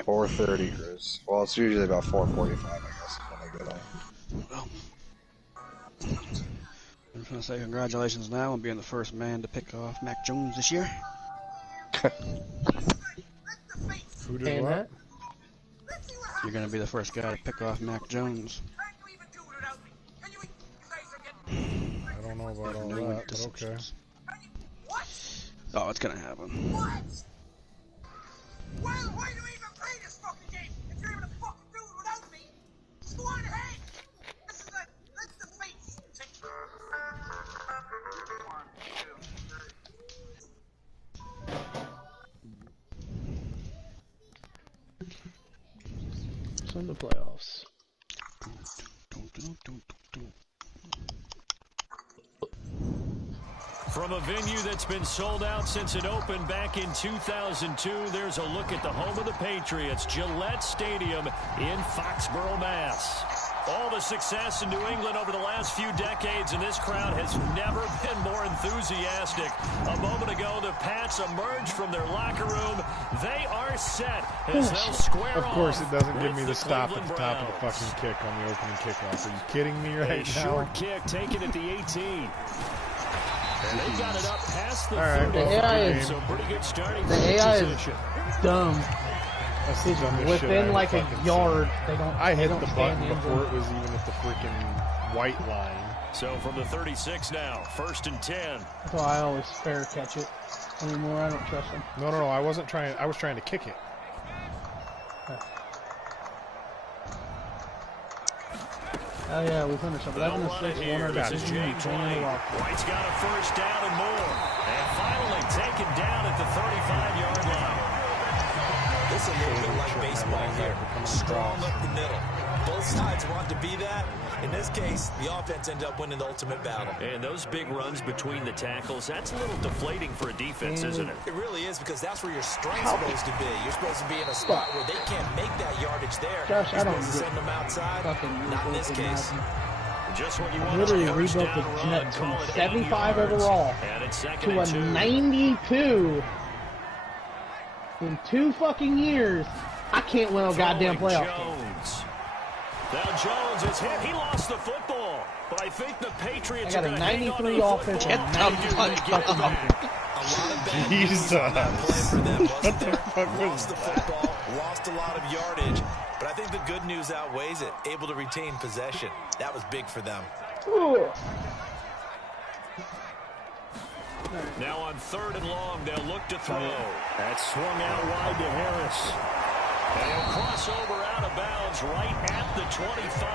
4:30, Chris. Well, it's usually about 4:45, I guess, when I get on. Well, I'm just gonna say congratulations now on being the first man to pick off Mac Jones this year. Who did what? You're gonna be the first guy to pick off Mac Jones. I don't know about all that, but okay. Oh, it's gonna happen. What? Why do you even play this fucking game if you're able to fucking do it without me? Just go on ahead. This is a let the face. It's in the playoffs. From a venue that's been sold out since it opened back in 2002, there's a look at the home of the Patriots, Gillette Stadium in Foxborough, Mass. All the success in New England over the last few decades, and this crowd has never been more enthusiastic. A moment ago, the Pats emerged from their locker room. They are set as they'll square off. Of course, it doesn't give me the stop at the top of the fucking kick on the opening kickoff. Are you kidding me right now? A short kick taken at the 18. And they got it up past the 30. The AI is, so pretty good starting the AI is dumb. That's the dumbest shit Within like a yard, they don't. I hit the button before it was even at the freaking white line. So from the 36 now, 1st and 10. That's why I always fair catch it. Anymore, I don't trust them. No, I wasn't trying. I was trying to kick it. Oh yeah, we finished 11-6. This is James White. White's got a first down and more. And finally taken down at the 35-yard line. This is a little bit like baseball here. Strong up the middle. Both sides want to be that. In this case, the offense ended up winning the ultimate battle. And those big runs between the tackles, that's a little deflating for a defense, isn't it? It really is, because that's where your strength's supposed to be. You're supposed to be in a spot where they can't make that yardage there. Gosh, You're supposed to send them outside. Not in this case. Just what you want. Literally rebuilt the Jets from 75 overall to a 92 in 2 fucking years. I can't win a goddamn playoff game. Now Jones is hit. He lost the football. But I think the Patriots are going to hang on to the football. Jesus. A lot of bad news on that play for them, wasn't there? Lost the football, lost a lot of yardage. But I think the good news outweighs it. Able to retain possession. That was big for them. Now on 3rd and long, they'll look to throw. That's swung out wide to Harris. And he'll cross over out of bounds right at the 25.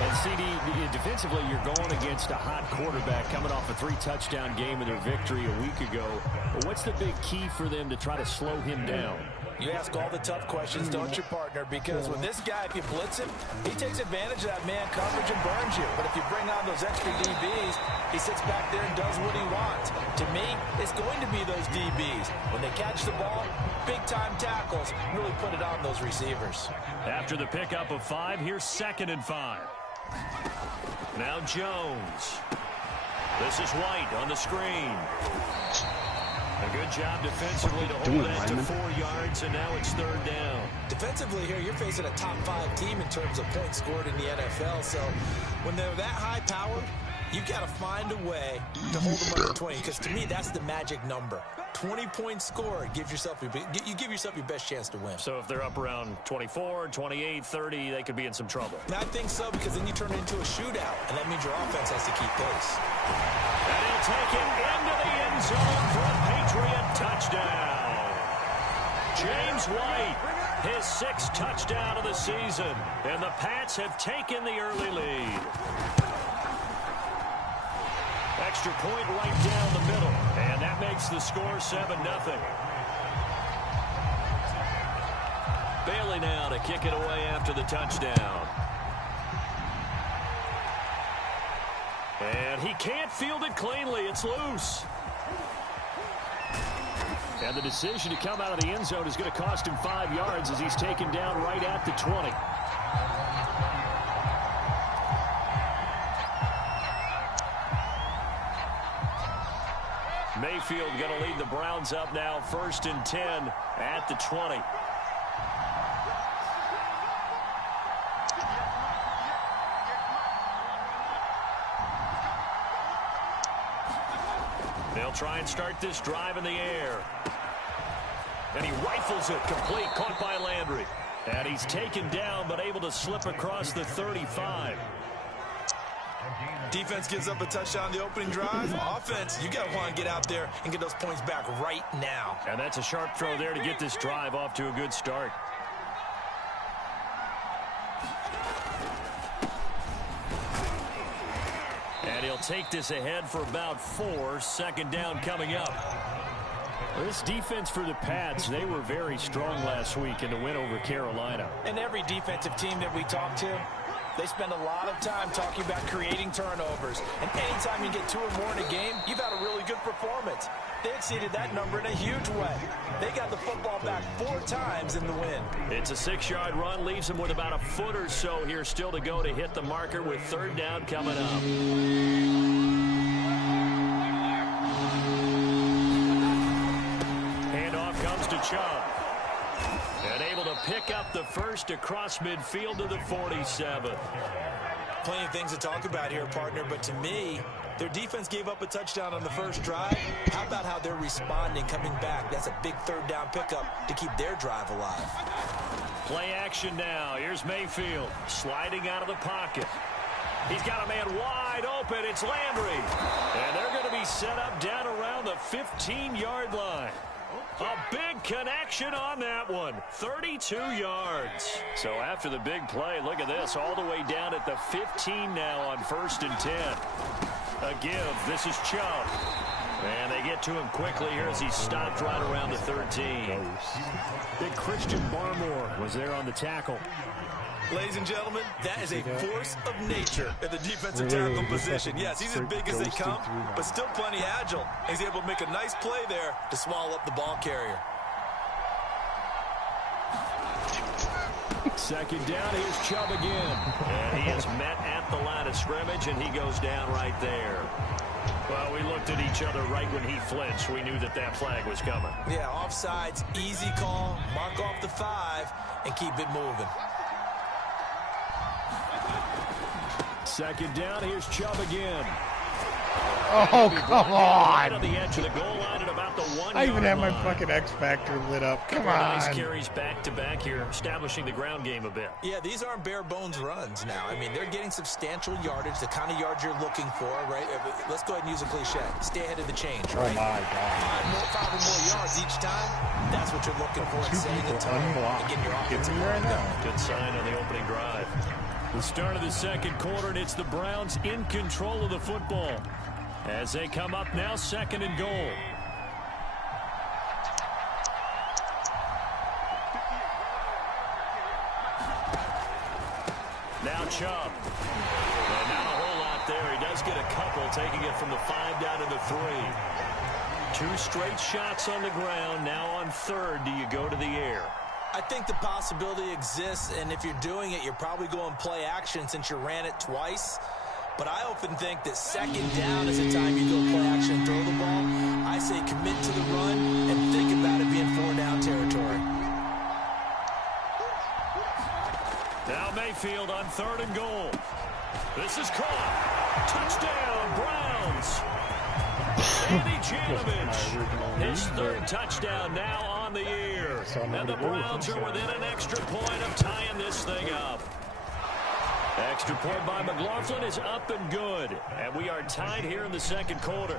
And CD, defensively, you're going against a hot quarterback coming off a 3-touchdown game in their victory a week ago. But what's the big key for them to try to slow him down? You ask all the tough questions, don't you, partner? Because with this guy, if you blitz him, he takes advantage of that man coverage and burns you. But if you bring on those extra DBs, he sits back there and does what he wants. To me, it's going to be those DBs. When they catch the ball, big-time tackles, really put it on those receivers. After the pickup of 5, here's 2nd and 5. Now Jones. This is White on the screen. A good job defensively to hold that to 4 yards, and now it's 3rd down. Defensively here, you're facing a top 5 team in terms of points scored in the NFL. So when they're that high powered, you've got to find a way to hold them under 20. Because to me, that's the magic number. 20 points scored, you give yourself your best chance to win. So if they're up around 24, 28, 30, they could be in some trouble. And I think so, because then you turn it into a shootout, and that means your offense has to keep pace. And he'll take it into the end zone for a Patriot touchdown. James White, his 6th touchdown of the season, and the Pats have taken the early lead. Extra point right down the middle, and that makes the score 7-0. Bailey now to kick it away after the touchdown. And he can't field it cleanly. It's loose. And the decision to come out of the end zone is going to cost him 5 yards as he's taken down right at the 20. Mayfield going to lead the Browns up now, 1st and 10 at the 20. They'll try and start this drive in the air. And he rifles it complete, caught by Landry. And he's taken down, but able to slip across the 35. Defense gives up a touchdown on the opening drive. Offense, you got to want to get out there and get those points back right now. And that's a sharp throw there to get this drive off to a good start. And he'll take this ahead for about 4. Second down coming up. This defense for the Pats, they were very strong last week in the win over Carolina. And every defensive team that we talk to, they spend a lot of time talking about creating turnovers. And anytime you get 2 or more in a game, you've had a really good performance. They exceeded that number in a huge way. They got the football back 4 times in the win. It's a 6-yard run, leaves them with about a foot or so here still to go to hit the marker with third down coming up. Handoff comes to Chubb. And able to pick up the first across midfield to the 47. Plenty of things to talk about here, partner, but to me, their defense gave up a touchdown on the first drive. How about how they're responding, coming back? That's a big third down pickup to keep their drive alive. Play action now. Here's Mayfield sliding out of the pocket. He's got a man wide open. It's Landry. And they're going to be set up down around the 15-yard line. A big connection on that one. 32 yards. So after the big play, look at this. All the way down at the 15 now on 1st and 10. A give. This is Chubb. And they get to him quickly here as he's stopped right around the 13. Big Christian Barmore was there on the tackle. Ladies and gentlemen, that is a force of nature in the defensive tackle position. Yes, he's as big as they come, but still plenty agile. He's able to make a nice play there to swallow up the ball carrier. Second down, here's Chubb again. And he is met at the line of scrimmage, and he goes down right there. Well, we looked at each other right when he flinched. We knew that that flag was coming. Yeah, offsides, easy call, mark off the 5, and keep it moving. Second down, here's Chubb again. Oh, come on. On the edge of the goal line at about the 1 I even have my line. fucking X Factor lit up. Come on. Nice carries back to back here, establishing the ground game a bit. Yeah, these aren't bare bones runs now. I mean, they're getting substantial yardage, the kind of yards you're looking for, right? Let's go ahead and use a cliche. Stay ahead of the change, right? Oh, my God. 5 or more yards each time. That's what you're looking for in setting the tone and getting your offensive line going. Good sign on the opening drive. The start of the second quarter, and it's the Browns in control of the football as they come up now 2nd and goal. Now Chubb. And not a whole lot there. He does get a couple, taking it from the 5 down to the 3. 2 straight shots on the ground. Now on 3rd, do you go to the air? I think the possibility exists, and if you're doing it, you're probably going play action since you ran it twice. But I often think that 2nd down is the time you go play action and throw the ball. I say commit to the run and think about it being 4-down territory. Now Mayfield on 3rd and goal. This is caught. Touchdown, Browns. Andy Janovich, his 3rd touchdown now on the year. And the Browns are within an extra point of tying this thing up. Extra point by McLaughlin is up and good. And we are tied here in the 2nd quarter.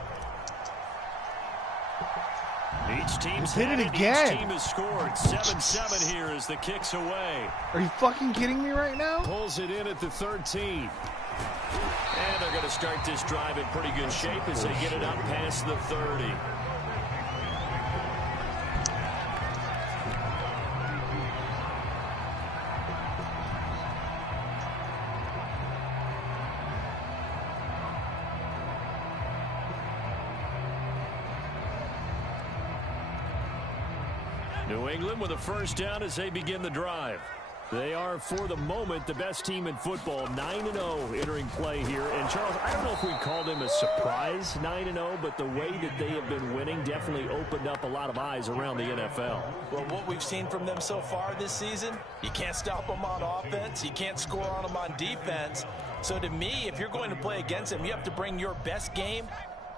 Each team's hit it had again. Each team has scored. 7-7 here as the kick's away. Are you fucking kidding me right now? Pulls it in at the 13. And they're going to start this drive in pretty good shape as they get it up past the 30. New England with a 1st down as they begin the drive. They are, for the moment, the best team in football, 9-0 entering play here. And, Charles, I don't know if we'd call them a surprise 9-0, but the way that they have been winning definitely opened up a lot of eyes around the NFL. Well, what we've seen from them so far this season, you can't stop them on offense. You can't score on them on defense. So, to me, if you're going to play against them, you have to bring your best game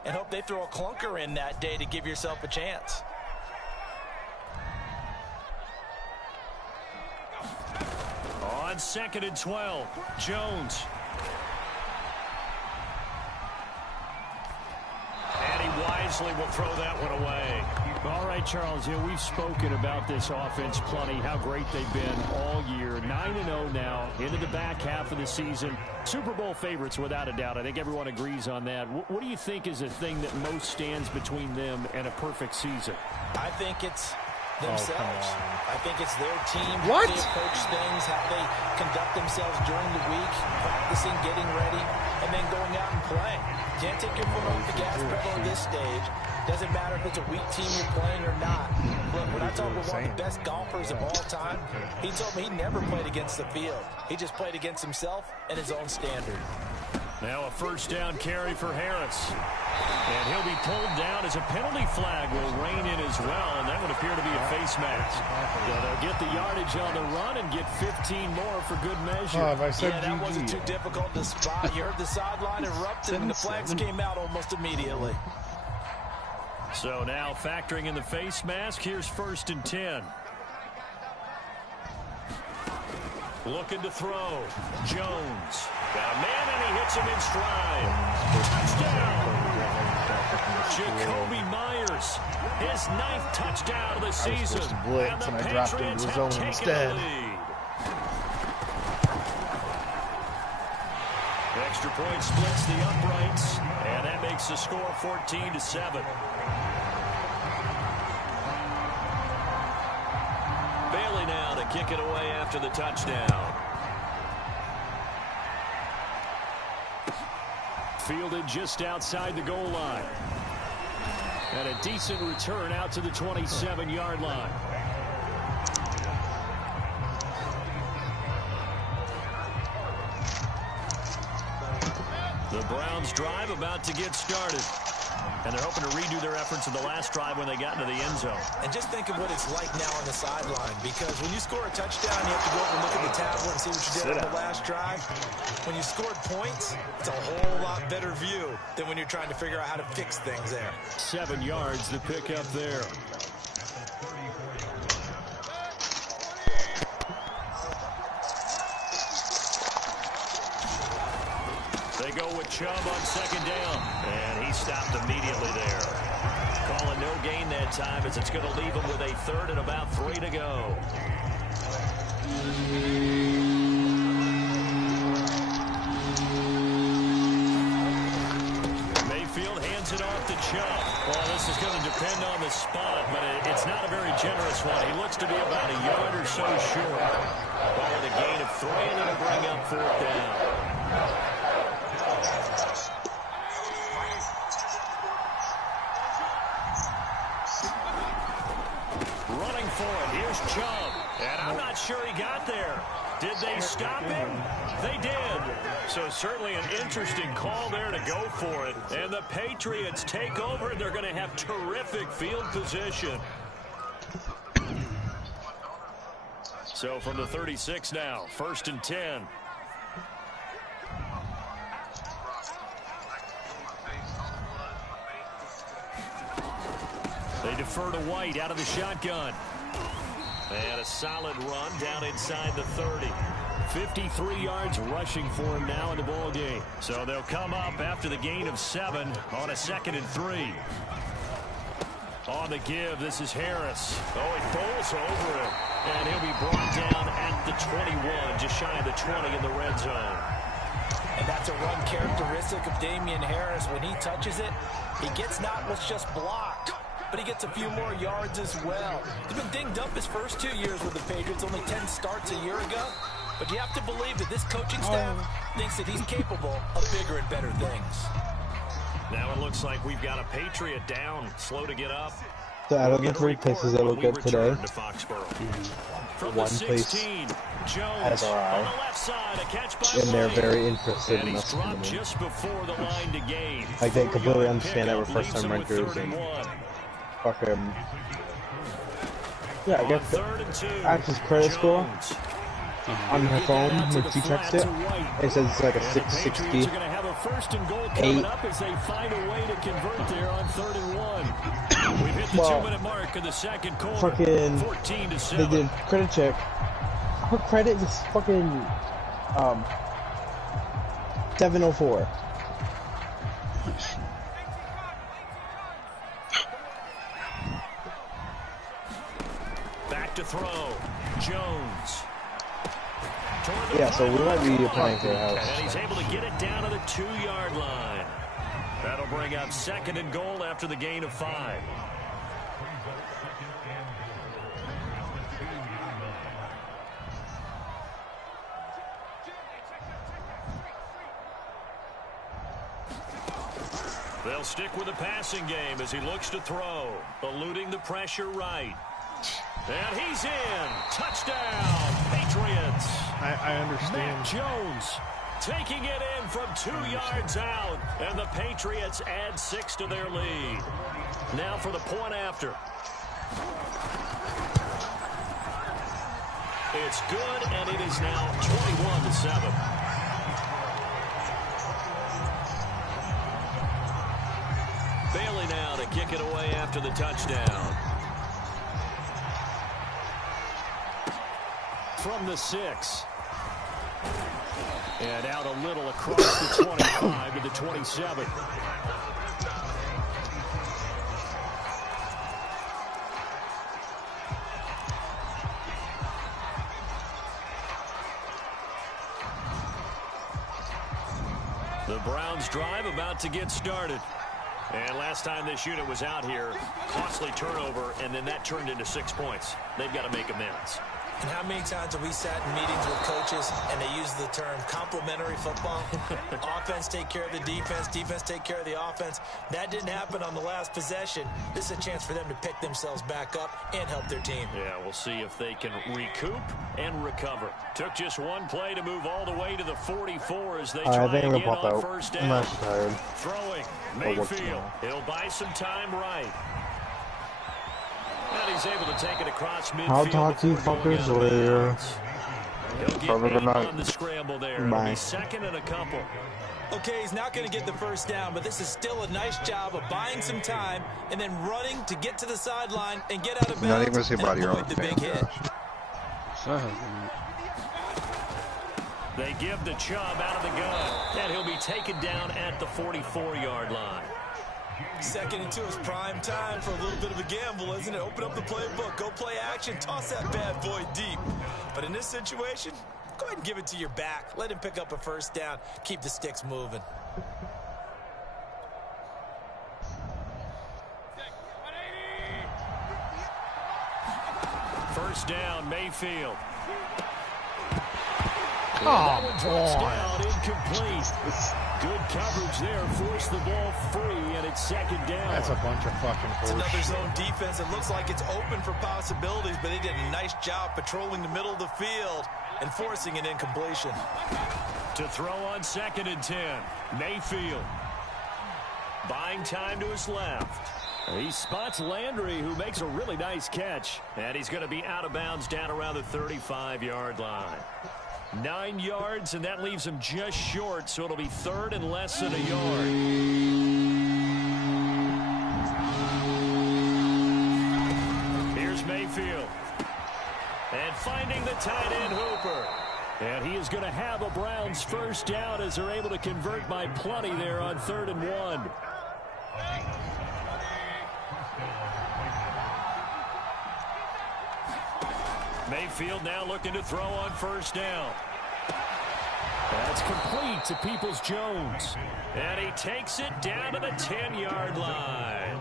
and hope they throw a clunker in that day to give yourself a chance. On 2nd and 12, Jones. And he wisely will throw that one away. All right, Charles, we've spoken about this offense plenty, how great they've been all year. 9-0 now, into the back half of the season. Super Bowl favorites, without a doubt. I think everyone agrees on that. What do you think is the thing that most stands between them and a perfect season? I think it's themselves. I think it's their team, how What? they approach things, how they conduct themselves during the week, practicing, getting ready, and then going out and playing. Can't take your foot off the gas pedal at this stage. Doesn't matter if it's a weak team you're playing or not. Look, when I talk with one of the best golfers of all time, he told me he never played against the field. He just played against himself and his own standard. Now a first down carry for Harris. And he'll be pulled down as a penalty flag will rein in as well, and that would appear to be a face mask. So they'll get the yardage on the run and get 15 more for good measure. Oh, if I said Yeah, that GG. wasn't too difficult to spot. You heard the sideline erupted, and the flags came out almost immediately. So now factoring in the face mask, here's 1st and 10. Looking to throw. Jones. Got a man, and he hits him in stride. Touchdown. Jacoby Myers. His 9th touchdown of the season. supposed to blitz, and I dropped into Patriots the have zone taken instead. the lead. Extra point splits the uprights, and that makes the score 14-7. Bailey now to kick it away after the touchdown. Fielded just outside the goal line. And a decent return out to the 27-yard line. The Browns drive about to get started. And they're hoping to redo their efforts in the last drive when they got into the end zone. And just think of what it's like now on the sideline, because when you score a touchdown, you have to go over and look at the tablet and see what you did on the last drive. When you scored points, it's a whole lot better view than when you're trying to figure out how to fix things there. 7 yards to pick up there. They go with Chubb on 2nd down, and he stopped immediately there. Calling no gain that time as it's going to leave him with a 3rd and about 3 to go. Mayfield hands it off to Chubb. Well, this is going to depend on the spot, but it's not a very generous one. He looks to be about a yard or so short. Ball with a gain of 3, and it'll bring up 4th down. Running for it. Here's Chubb. And I'm not sure he got there. Did they stop him? They did. So certainly an interesting call there to go for it. And the Patriots take over, and they're going to have terrific field position. So from the 36 now, 1st and 10. They defer to White out of the shotgun. And a solid run down inside the 30. 53 yards rushing for him now in the ball game. So they'll come up after the gain of 7 on a 2nd and 3. On the give, this is Harris. Oh, he bowls over him. And he'll be brought down at the 21, just shy of the 20 in the red zone. And that's a run characteristic of Damian Harris. When he touches it, he gets not what's just blocked, but he gets a few more yards as well. He's been dinged up his first 2 years with the Patriots, only 10 starts a year ago. But you have to believe that this coaching staff thinks that he's capable of bigger and better things. Now it looks like we've got a Patriot down, slow to get up. So out of the 3 places that look good today, one place has our eye, and they're very interested in us coming in. Just before the line to gain. Like, they completely understand that we're first-time renters and fucking... Yeah, I guess Access Credit Score on her phone, when she checks it, it says it's like a 660 first and goal coming up as they find a way to convert there on 3rd and 1. We've hit the 2-minute mark in the second quarter. Fucking 14-7. They did credit check. Her credit is fucking 704. Back to throw. Jones. Yeah, so we might be applying for a house. And he's able to get it down to the 2-yard line. That'll bring up 2nd and goal after the gain of 5. They'll stick with the passing game as he looks to throw, eluding the pressure right. And he's in. Touchdown, Patriots. I understand. Matt Jones taking it in from 2 yards out, and the Patriots add 6 to their lead. Now for the point after. It's good, and it is now 21-7. Bailey now to kick it away after the touchdown. From the 6. And out a little across the 25 to the 27. The Browns drive about to get started. And last time this unit was out here, costly turnover, and then that turned into 6 points. They've got to make amends. And how many times have we sat in meetings with coaches and they use the term complementary football? Offense take care of the defense, defense take care of the offense. That didn't happen on the last possession. This is a chance for them to pick themselves back up and help their team. Yeah, we'll see if they can recoup and recover. Took just one play to move all the way to the 44 as they try again on first down. I'm actually tired. Throwing, Mayfield. He'll buy some time right. And he's able to take it across midfield. I'll talk to you fuckers later. He'll get on the scramble there. It'll be 2nd and a couple. Okay, he's not going to get the first down, but this is still a nice job of buying some time and then running to get to the sideline and get out of bounds and avoid the big hit. They give the Chubb out of the gun, and he'll be taken down at the 44-yard line. 2nd and 2 is prime time for a little bit of a gamble, isn't it? Open up the playbook, go play action, toss that bad boy deep. But in this situation, go ahead and give it to your back. Let him pick up a first down. Keep the sticks moving. First down, Mayfield. Oh, touchdown, incomplete. Good coverage there, forced the ball free, and it's 2nd down. That's a bunch of fucking It's another horseshit. zone defense. It looks like it's open for possibilities, but they did a nice job patrolling the middle of the field and forcing an incompletion. To throw on 2nd and 10, Mayfield. Buying time to his left. He spots Landry, who makes a really nice catch, and he's going to be out of bounds down around the 35-yard line. 9 yards, and that leaves him just short, so it'll be 3rd and less than a yard. Here's Mayfield. And finding the tight end Hooper. And he is going to have a Browns first down as they're able to convert by plenty there on 3rd and 1. Mayfield now looking to throw on first down. That's complete to Peoples-Jones. And he takes it down to the 10-yard line.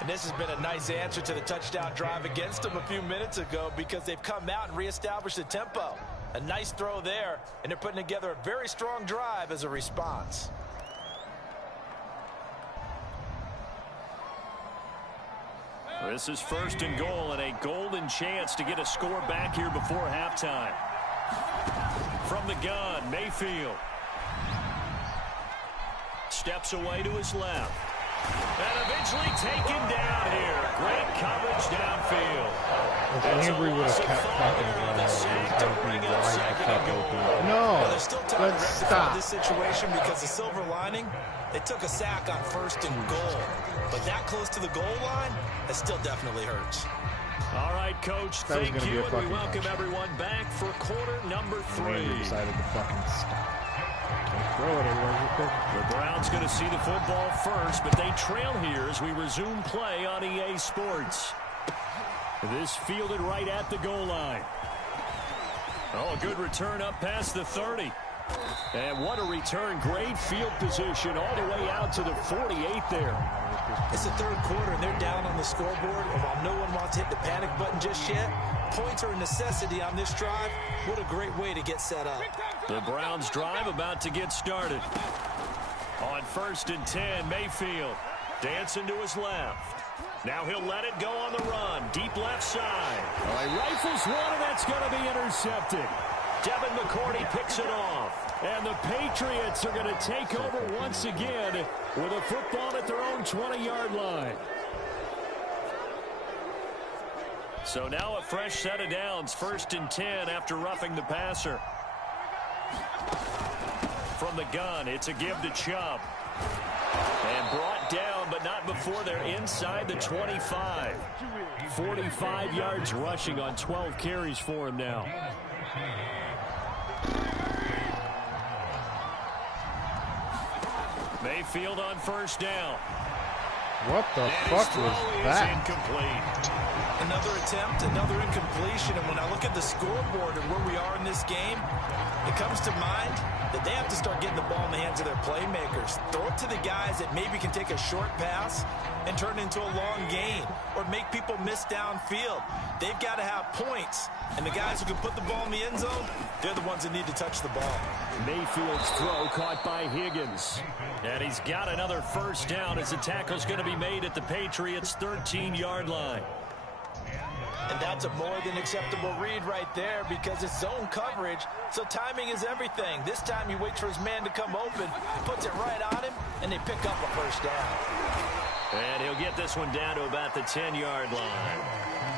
And this has been a nice answer to the touchdown drive against them a few minutes ago because they've come out and reestablished the tempo. A nice throw there, and they're putting together a very strong drive as a response. This is 1st and goal and a golden chance to get a score back here before halftime. From the gun, Mayfield. Steps away to his left. And eventually taken down here. Great coverage downfield. If Landry would have kept fucking running, I would be wide the fuck open. No! There's still time try to rectify this situation because the silver lining, they took a sack on 1st and goal. But that close to the goal line, that still definitely hurts. All right, Coach, thank you, and we welcome everyone back for quarter number 3. Decided to fucking stop. Can't throw it otherwise. The Browns going to see the football first, but they trail here as we resume play on EA Sports. This fielded right at the goal line. Oh, a good return up past the 30. And what a return. Great field position all the way out to the 48 there. It's the 3rd quarter, and they're down on the scoreboard. And while no one wants to hit the panic button just yet, points are a necessity on this drive. What a great way to get set up. The Browns drive about to get started. On 1st and 10, Mayfield dancing to his left. Now he'll let it go on the run. Deep left side. Well, he rifles one, and that's going to be intercepted. Devin McCourty picks it off. And the Patriots are going to take over once again with a football at their own 20-yard line. So now a fresh set of downs. 1st and 10 after roughing the passer. From the gun, it's a give to Chubb. And brought down, but not before they're inside the 25. 45 yards rushing on 12 carries for him now. Mayfield on 1st down. What the fuck was that? Incomplete. Another attempt, another incompletion, and when I look at the scoreboard and where we are in this game, it comes to mind that they have to start getting the ball in the hands of their playmakers. Throw it to the guys that maybe can take a short pass and turn it into a long gain or make people miss downfield. They've got to have points, and the guys who can put the ball in the end zone, they're the ones that need to touch the ball. Mayfield's throw caught by Higgins. And he's got another 1st down as the tackle's going to be made at the Patriots' 13-yard line. And that's a more than acceptable read right there because it's zone coverage, so timing is everything. This time he waits for his man to come open, puts it right on him, and they pick up a 1st down. And he'll get this one down to about the 10-yard line.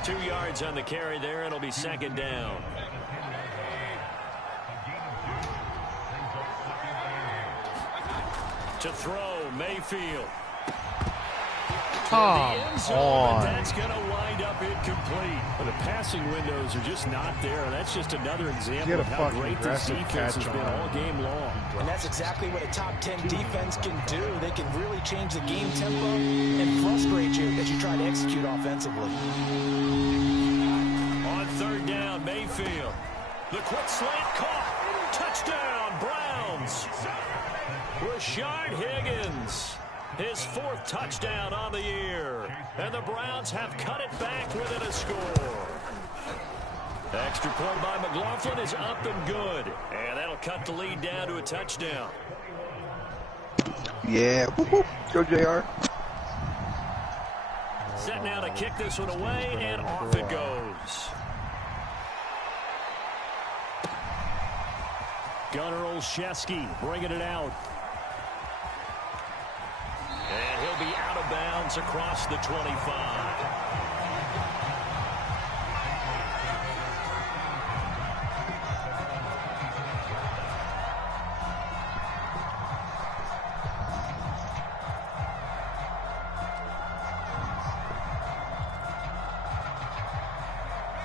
2 yards on the carry there, and it'll be 2nd down. To throw, Mayfield. Come on. That's going to wind up incomplete. But the passing windows are just not there. That's just another example of how great this defense has been all game long. And that's exactly what a top 10 defense can do. They can really change the game tempo and frustrate you as you try to execute offensively. On 3rd down, Mayfield. The quick slant caught. Touchdown, Browns. Rashard Higgins. His 4th touchdown on the year. And the Browns have cut it back within a score. Extra point by McLaughlin is up and good. And that'll cut the lead down to a touchdown. Yeah. Go, JR. Set now to kick this one away, and off it goes. Gunnar Olszewski bringing it out. And he'll be out of bounds across the 25.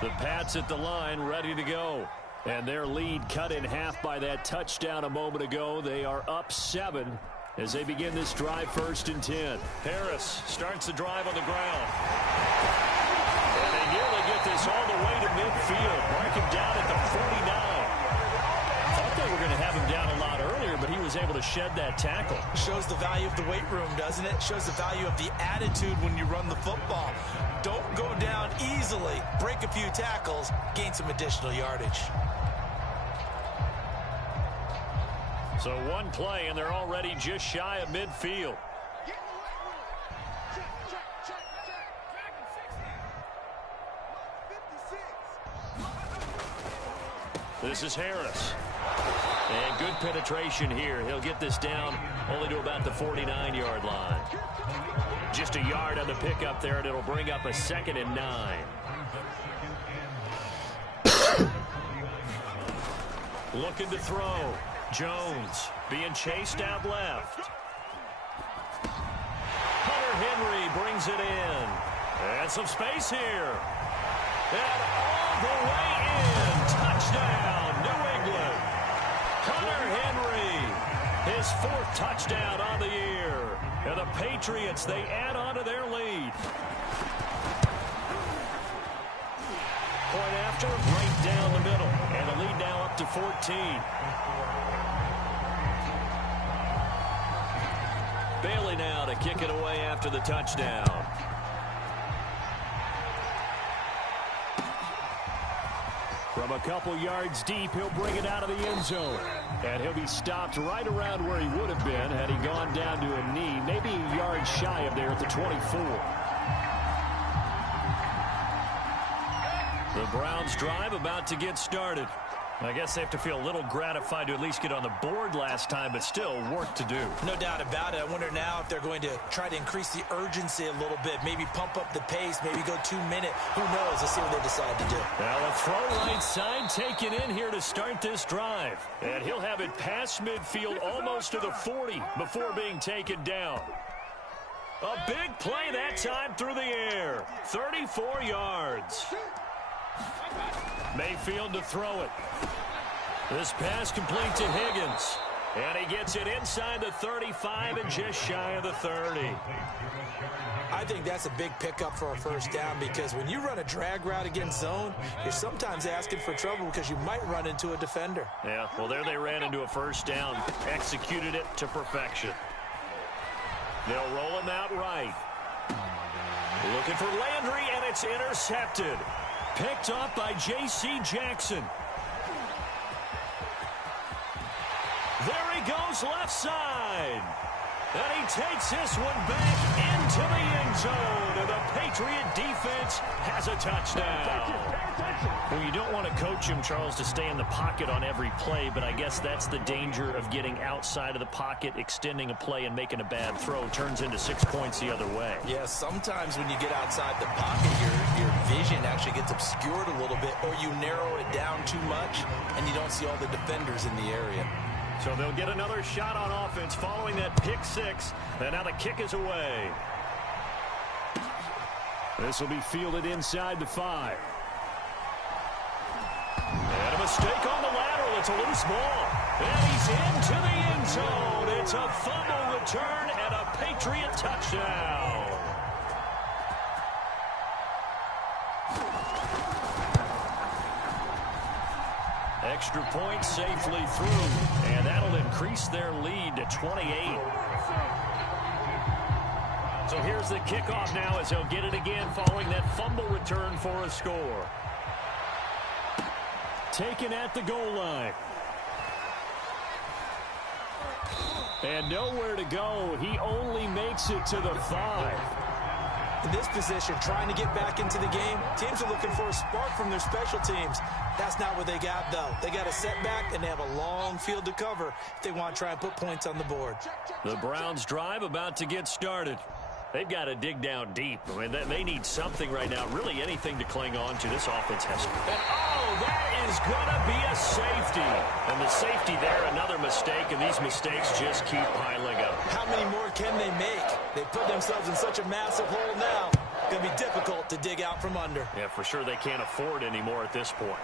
The Pats at the line, ready to go. And their lead cut in half by that touchdown a moment ago. They are up 7 as they begin this drive, 1st and 10. Harris starts the drive on the ground. And they nearly get this all the way to midfield. Mark him down at the 49. Thought they were going to have him down a lot earlier, but he was able to shed that tackle. Shows the value of the weight room, doesn't it? Shows the value of the attitude when you run the football. Don't go down easily. Break a few tackles, gain some additional yardage. So one play, and they're already just shy of midfield. This is Harris. And good penetration here. He'll get this down only to about the 49-yard line. Just a yard on the pickup there, and it'll bring up a 2nd and 9. Looking to throw. Jones being chased out left. Hunter Henry brings it in. And some space here. And all the way in. Touchdown, New England. Hunter Henry, his 4th touchdown on the year. And the Patriots, they add on to their lead. Point after, right down the middle. And the lead now up to 14. Bailey now to kick it away after the touchdown. From a couple yards deep, he'll bring it out of the end zone. And he'll be stopped right around where he would have been had he gone down to a knee, maybe a yard shy of there at the 24. The Browns drive about to get started. I guess they have to feel a little gratified to at least get on the board last time, but still work to do. No doubt about it. I wonder now if they're going to try to increase the urgency a little bit, maybe pump up the pace, maybe go 2 minute. Who knows? Let's see what they decide to do. Now a throw right side taken in here to start this drive. And he'll have it past midfield almost to the 40 before being taken down. A big play that time through the air. 34 yards. Mayfield to throw it. This pass complete to Higgins. And he gets it inside the 35 and just shy of the 30. I think that's a big pickup for a first down because when you run a drag route against zone, you're sometimes asking for trouble because you might run into a defender. Yeah, well, there they ran into a first down. Executed it to perfection. They'll roll him out right. Looking for Landry, and it's intercepted. Picked up by J.C. Jackson. There he goes left side. And he takes this one back into the end zone. And the Patriot defense has a touchdown. Well, you don't want to coach him, Charles, to stay in the pocket on every play, but I guess that's the danger of getting outside of the pocket, extending a play, and making a bad throw. Turns into 6 points the other way. Yeah, sometimes when you get outside the pocket, your vision actually gets obscured a little bit, or you narrow it down too much, and you don't see all the defenders in the area. So they'll get another shot on offense following that pick 6. And now the kick is away. This will be fielded inside the 5. And a mistake on the lateral. It's a loose ball. And he's into the end zone. It's a fumble return and a Patriot touchdown. Extra point safely through, and that'll increase their lead to 28. So here's the kickoff now as they'll get it again following that fumble return for a score. Taken at the goal line. And nowhere to go. He only makes it to the 5. In this position, trying to get back into the game, teams are looking for a spark from their special teams. That's not what they got, though. They got a setback, and they have a long field to cover if they want to try and put points on the board. The Browns drive about to get started. They've got to dig down deep. I mean, they need something right now, really anything to cling on to. This offense has. And, oh, that is going to be a safety. And the safety there, another mistake, and these mistakes just keep piling up. How many more can they make? They put themselves in such a massive hole now. It's going to be difficult to dig out from under. Yeah, for sure they can't afford anymore at this point.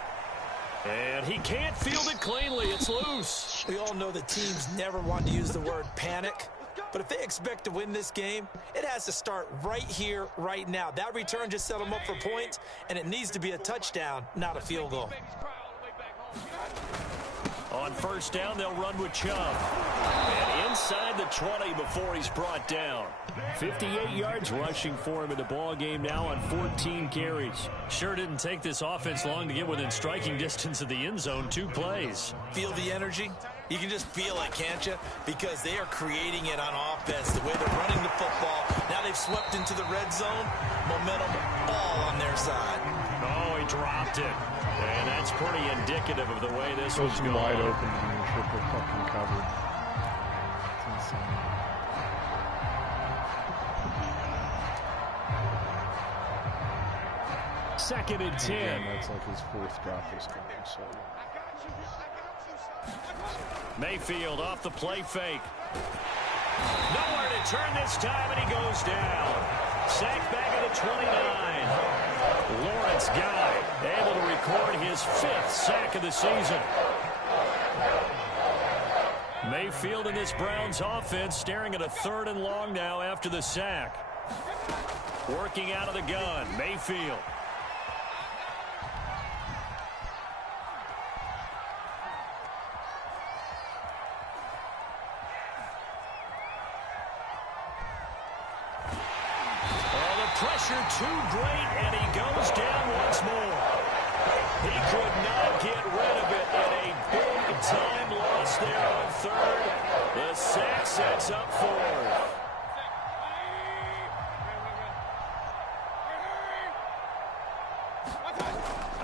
And he can't field it cleanly. It's loose. We all know that teams never want to use the word panic. But if they expect to win this game, it has to start right here, right now. That return just set them up for points, and it needs to be a touchdown, not a field goal. On first down, they'll run with Chubb. And inside the 20 before he's brought down. 58 yards rushing for him in the ball game now on 14 carries. Sure didn't take this offense long to get within striking distance of the end zone. 2 plays. Feel the energy? You can just feel it, can't you? Because they are creating it on offense, the way they're running the football. Now they've swept into the red zone. Momentum all on their side. Oh, he dropped it. And that's pretty indicative of the way this was going. Wide open and triple fucking covered. It's insane. Second and 10. Again, that's like his 4th drop this game, so. Mayfield off the play fake. Nowhere to turn this time, and he goes down. Sacked back at the 29. Lawrence Guy able to record his 5th sack of the season. Mayfield in this Browns offense staring at a 3rd and long now after the sack. Working out of the gun, Mayfield. Pressure too great, and he goes down once more. He could not get rid of it, and a big-time loss there on 3rd. The sack sets up 4th.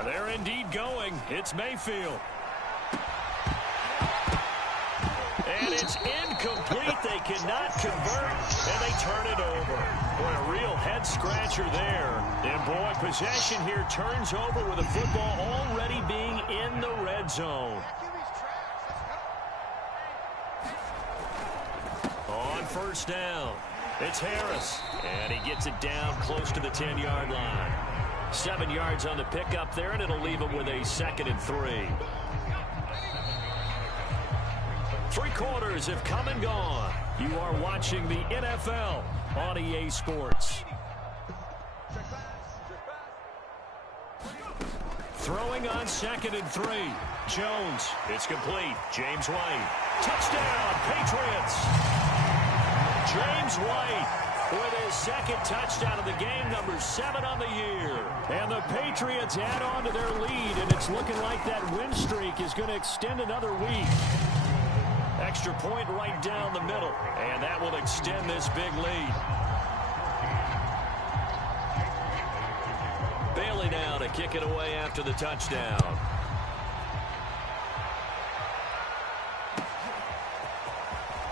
They're indeed going. It's Mayfield. And it's incomplete. They cannot convert, and they turn it over. Boy, a real head-scratcher there. And, boy, possession here turns over with the football already being in the red zone. On 1st down, it's Harris. And he gets it down close to the 10-yard line. 7 yards on the pickup there, and it'll leave him with a 2nd and 3. 3 quarters have come and gone. You are watching the NFL on EA Sports. Throwing on 2nd and 3. Jones. It's complete. James White. Touchdown, Patriots. James White with his 2nd touchdown of the game, number 7 on the year. And the Patriots add on to their lead, and it's looking like that win streak is going to extend another week. Extra point right down the middle, and that will extend this big lead. Bailey now to kick it away after the touchdown.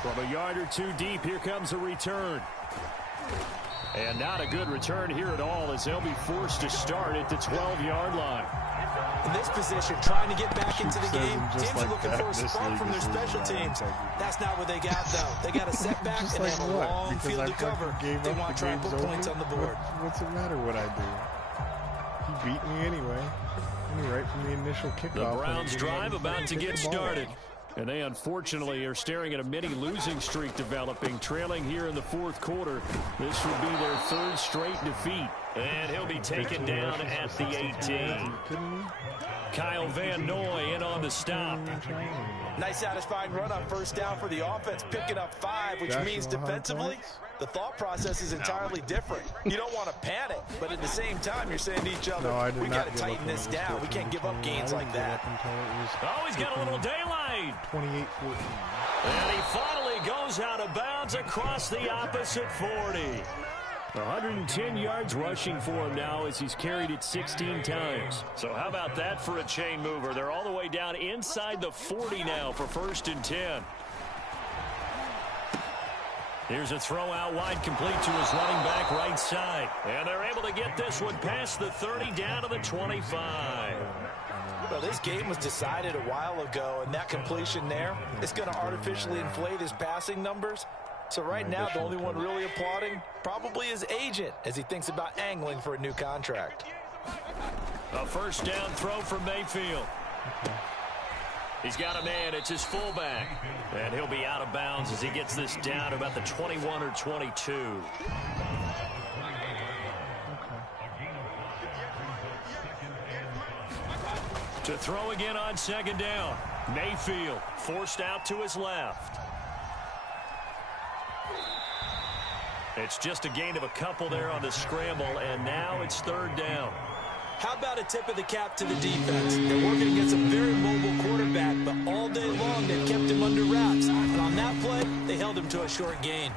From a yard or 2 deep, here comes a return. And not a good return here at all, as they'll be forced to start at the 12-yard line. In this position, trying to get back into the game, teams are looking for a spark from their special teams. That's not what they got, though. They got a setback, and they have a long field to cover. They want to try and put points on the board. What's it matter what I do? He beat me anyway. Right from the initial kickoff. The Browns drive about to get started. And they unfortunately are staring at a mini losing streak developing, trailing here in the 4th quarter. This would be their 3rd straight defeat. And he'll be taken down at the 18. Kyle Van Noy in on the stop. Nice satisfying run on 1st down for the offense, picking up 5, which means defensively, the thought process is entirely different. You don't want to panic, but at the same time, you're saying to each other, we got to tighten this down. We can't give up gains like that. Oh, he's got a little daylight. 28-14. And he finally goes out of bounds across the opposite 40. 110 yards rushing for him now as he's carried it 16 times. So how about that for a chain mover? They're all the way down inside the 40 now for 1st and 10. Here's a throw out wide, complete to his running back right side. And they're able to get this one past the 30 down to the 25. Well, this game was decided a while ago, and that completion there is going to artificially inflate his passing numbers. So right now, the only one really applauding probably his agent as he thinks about angling for a new contract. A 1st down throw from Mayfield. He's got a man. It's his fullback. And he'll be out of bounds as he gets this down to about the 21 or 22. To throw again on 2nd down. Mayfield forced out to his left. It's just a gain of a couple there on the scramble, and now it's 3rd down. How about a tip of the cap to the defense? They're working against a very mobile quarterback, but all day long they've kept him under wraps. And on that play, they held him to a short gain.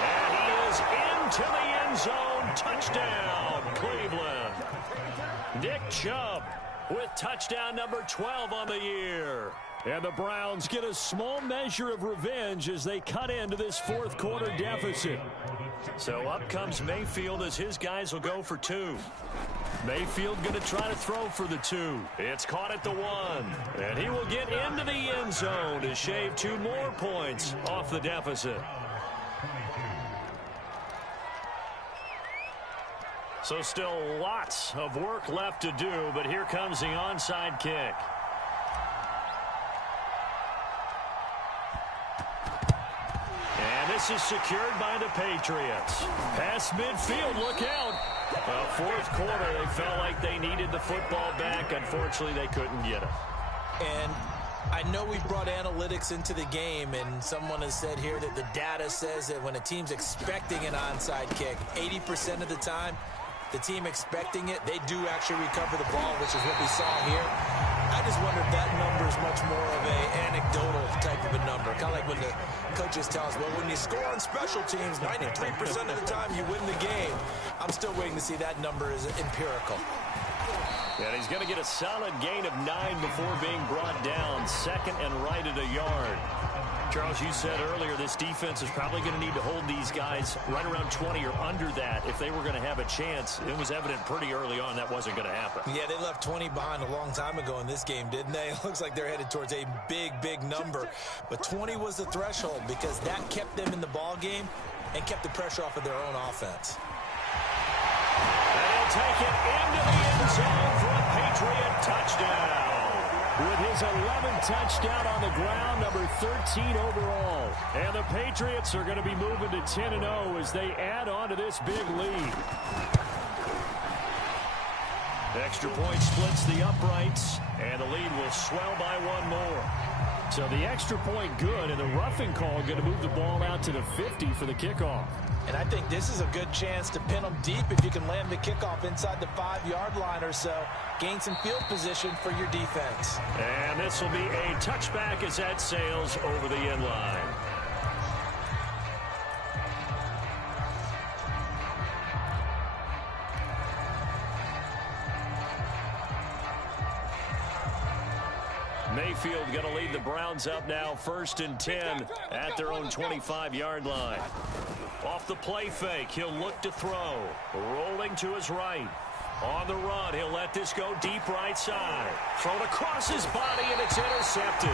And he is into the end zone. Touchdown, Cleveland. Nick Chubb with touchdown number 12 on the year. And the Browns get a small measure of revenge as they cut into this fourth quarter deficit. So up comes Mayfield as his guys will go for 2. Mayfield going to try to throw for the 2. It's caught at the 1. And he will get into the end zone to shave 2 more points off the deficit. So still lots of work left to do, but here comes the onside kick. And this is secured by the Patriots. Past midfield, look out. Well, fourth quarter, they felt like they needed the football back. Unfortunately, they couldn't get it. And I know we brought analytics into the game, and someone has said here that the data says that when a team's expecting an onside kick, 80% of the time, the team expecting it, they do actually recover the ball, which is what we saw here. I just wonder if that number is much more of an anecdotal type of a number. Kind of like when the coaches tell us, well, when you score on special teams, 93% of the time you win the game. I'm still waiting to see that number is empirical. And he's going to get a solid gain of 9 before being brought down. Second and right at a yard. Charles, you said earlier this defense is probably going to need to hold these guys right around 20 or under that if they were going to have a chance. It was evident pretty early on that wasn't going to happen. Yeah, they left 20 behind a long time ago in this game, didn't they? It looks like they're headed towards a big, big number. But 20 was the threshold because that kept them in the ball game and kept the pressure off of their own offense. And he'll take it into the end zone for a Patriot touchdown. With his 11th touchdown on the ground, number 13 overall. And the Patriots are going to be moving to 10-0 as they add on to this big lead. The extra point splits the uprights, and the lead will swell by 1 more. So the extra point good, and the roughing call going to move the ball out to the 50 for the kickoff. And I think this is a good chance to pin them deep if you can land the kickoff inside the 5-yard line or so. Gain some field position for your defense. And this will be a touchback as that sails over the end line. Mayfield going to lead the Browns up now, 1st and 10 at their own 25-yard line. Off the play fake, he'll look to throw. Rolling to his right. On the run, he'll let this go deep right side. Thrown across his body, and it's intercepted.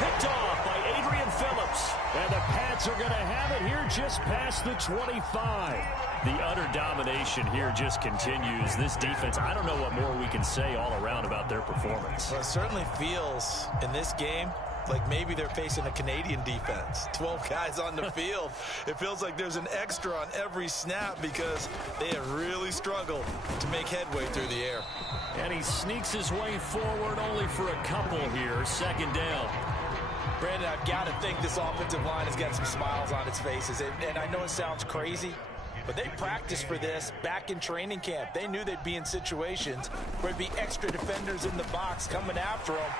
Picked off by Adrian Phillips. And the Pats are going to have it here just past the 25. The utter domination here just continues. This defense, I don't know what more we can say all around about their performance. Well, it certainly feels in this game like maybe they're facing a Canadian defense. 12 guys on the field. It feels like there's an extra on every snap because they have really struggled to make headway through the air. And he sneaks his way forward only for a couple here. 2nd down. Brandon, I've got to think this offensive line has got some smiles on its faces. And I know it sounds crazy, but they practiced for this back in training camp. They knew they'd be in situations where there'd be extra defenders in the box coming after them,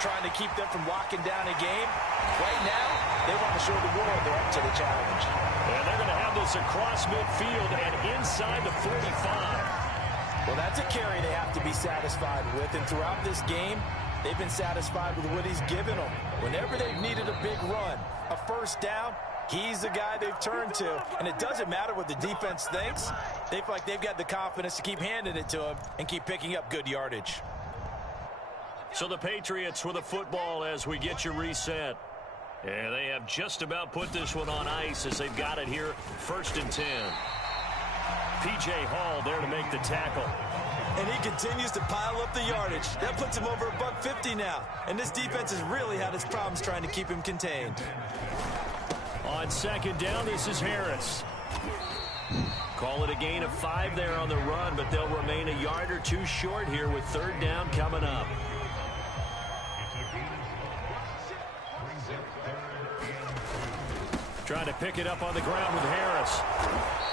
trying to keep them from locking down a game. Right now, they want to show the world they're up to the challenge. And they're going to have this across midfield and inside the 45. Well, that's a carry they have to be satisfied with. And throughout this game, they've been satisfied with what he's given them. Whenever they've needed a big run, a 1st down, he's the guy they've turned to. And it doesn't matter what the defense thinks. They feel like they've got the confidence to keep handing it to him and keep picking up good yardage. So the Patriots with a football as we get you reset. And they have just about put this one on ice as they've got it here, 1st and 10. P.J. Hall there to make the tackle. And he continues to pile up the yardage. That puts him over $150 now. And this defense has really had its problems trying to keep him contained. On 2nd down, this is Harris. Call it a gain of 5 there on the run, but they'll remain a yard or 2 short here with 3rd down coming up. Trying to pick it up on the ground with Harris.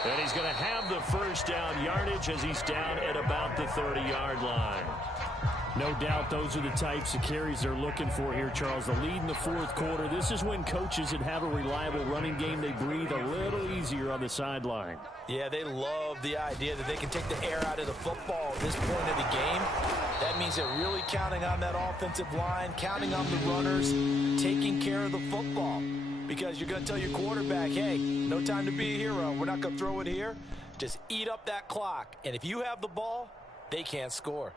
And he's going to have the 1st down yardage as he's down at about the 30-yard line. No doubt those are the types of carries they're looking for here, Charles. The lead in the 4th quarter. This is when coaches that have a reliable running game, they breathe a little easier on the sideline. Yeah, they love the idea that they can take the air out of the football at this point of the game. That means means they're really counting on that offensive line, counting on the runners, taking care of the football. Because you're going to tell your quarterback, hey, no time to be a hero. We're not going to throw it here. Just eat up that clock. And if you have the ball, they can't score.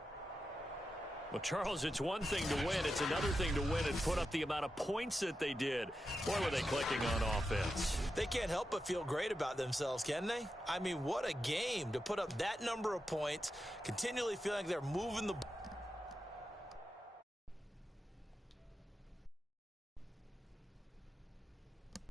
Well, Charles, it's one thing to win. It's another thing to win and put up the amount of points that they did. Boy, were they clicking on offense. They can't help but feel great about themselves, can they? I mean, what a game to put up that number of points, continually feeling like they're moving the